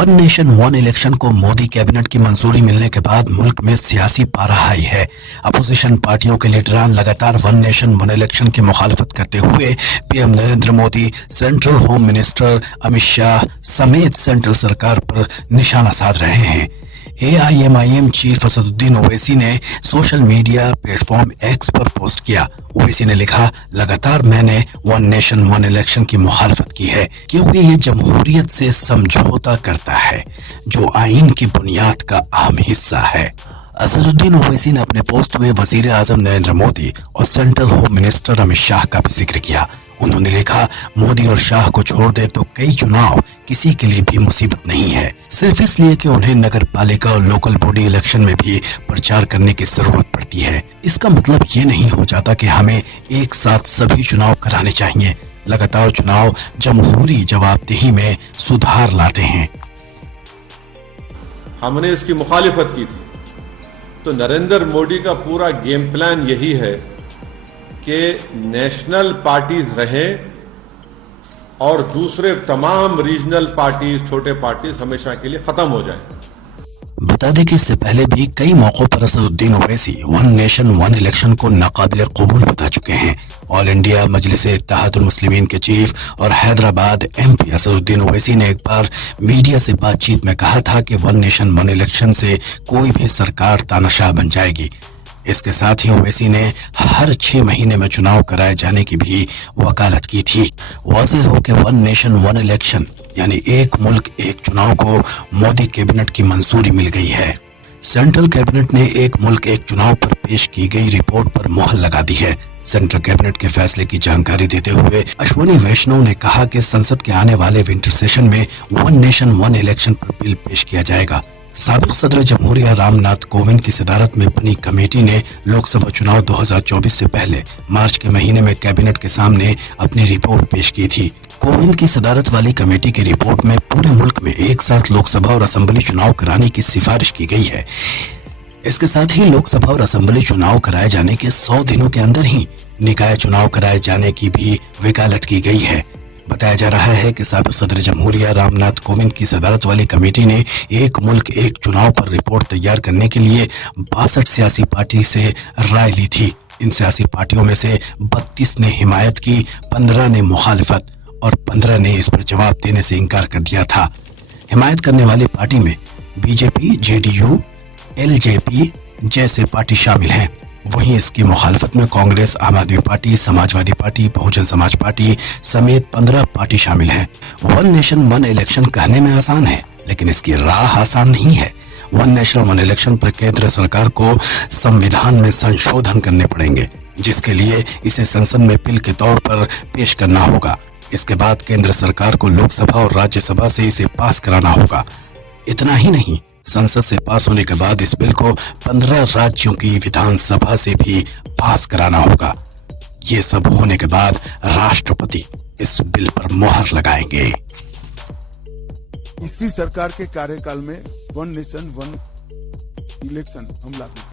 One nation one election को Modi cabinet की मंजूरी मिलने के बाद मुल्क में सियासी पारा हाई है। अपोजिशन पार्टियों के लीडरान लगातार वन नेशन वन इलेक्शन की मुखालफत करते हुए PM Narendra Modi, central home minister Amit Shah समेत सेंट्रल सरकार पर निशाना साध रहे हैं। AIMIM चीफ असदुद्दीन ओवैसी ने सोशल मीडिया प्लेटफॉर्म एक्स पर पोस्ट किया। ओवैसी ने लिखा, लगातार मैंने वन नेशन वन इलेक्शन की मुखालफत की है क्योंकि ये जमहूरियत से समझौता करता है जो आइन की बुनियाद का अहम हिस्सा है। असदुद्दीन ओवैसी ने अपने पोस्ट में वजीर आजम नरेंद्र मोदी और central home minister Amit Shah का भी जिक्र किया। उन्होंने लिखा, मोदी और शाह को छोड़ दे तो कई चुनाव किसी के लिए भी मुसीबत नहीं है, सिर्फ इसलिए कि उन्हें नगर पालिका और लोकल बॉडी इलेक्शन में भी प्रचार करने की जरूरत पड़ती है। इसका मतलब ये नहीं हो जाता कि हमें एक साथ सभी चुनाव कराने चाहिए। लगातार चुनाव जमहूरी जवाबदेही में सुधार लाते हैं। हमने इसकी मुखालिफत की थी, तो नरेंद्र मोदी का पूरा गेम प्लान यही है कि नेशनल पार्टीज रहें और दूसरे तमाम रीजनल पार्टीज, छोटे पार्टीज हमेशा के लिए खत्म हो जाएं। बता दें कि इससे पहले भी कई मौकों पर Asaduddin Owaisi one nation one election को नाकाबिले कबूल बता चुके हैं। ऑल इंडिया मजलिस-ए-इत्तेहादुल मुस्लिमीन के चीफ और हैदराबाद MP असदुद्दीन ओवैसी ने एक बार मीडिया से बातचीत में कहा था कि वन नेशन वन इलेक्शन से कोई भी सरकार तानाशाह बन जाएगी। इसके साथ ही ओवैसी ने हर 6 महीने में चुनाव कराए जाने की भी वकालत की थी। वाज़ेह हो कि वन नेशन वन इलेक्शन यानी एक मुल्क एक चुनाव को मोदी कैबिनेट की मंजूरी मिल गई है। सेंट्रल कैबिनेट ने एक मुल्क एक चुनाव पर पेश की गई रिपोर्ट पर मोहर लगा दी है। सेंट्रल कैबिनेट के फैसले की जानकारी देते हुए अश्विनी वैष्णव ने कहा कि संसद के आने वाले विंटर सेशन में वन नेशन वन इलेक्शन पर बिल पेश किया जाएगा। साबिक सदर जमहूरिया रामनाथ कोविंद की सदारत में बनी कमेटी ने लोकसभा चुनाव 2024 से पहले मार्च के महीने में कैबिनेट के सामने अपनी रिपोर्ट पेश की थी। कोविंद की सदारत वाली कमेटी की रिपोर्ट में पूरे मुल्क में एक साथ लोकसभा और असेंबली चुनाव कराने की सिफारिश की गई है। इसके साथ ही लोकसभा और असेंबली चुनाव कराए जाने के 100 दिनों के अंदर ही निकाय चुनाव कराए जाने की भी वकालत की गई है। बताया जा रहा है कि साबिक सदर जमहूरिया रामनाथ कोविंद की सदारत वाली कमेटी ने एक मुल्क एक चुनाव पर रिपोर्ट तैयार करने के लिए 62 सियासी पार्टी से राय ली थी। इन सियासी पार्टियों में से 32 ने हिमायत की, 15 ने मुखालिफत और 15 ने इस पर जवाब देने से इनकार कर दिया था। हिमायत करने वाली पार्टी में BJP, JDU, LJP जैसे पार्टी शामिल हैं। वहीं इसकी मुखालफत में कांग्रेस, आम आदमी party, Samajwadi party, Bahujan Samaj party समेत 15 पार्टी शामिल हैं। वन नेशन वन इलेक्शन कहने में आसान है, लेकिन इसकी राह आसान नहीं है। वन नेशन वन इलेक्शन पर केंद्र सरकार को संविधान में संशोधन करने पड़ेंगे, जिसके लिए इसे संसद में बिल के तौर पर पेश करना होगा। इसके बाद केंद्र सरकार को लोकसभा और राज्यसभा से इसे पास कराना होगा। इतना ही नहीं, संसद से पास होने के बाद इस बिल को 15 राज्यों की विधानसभा से भी पास कराना होगा। ये सब होने के बाद राष्ट्रपति इस बिल पर मोहर लगाएंगे। इसी सरकार के कार्यकाल में वन नेशन वन इलेक्शन हम लागू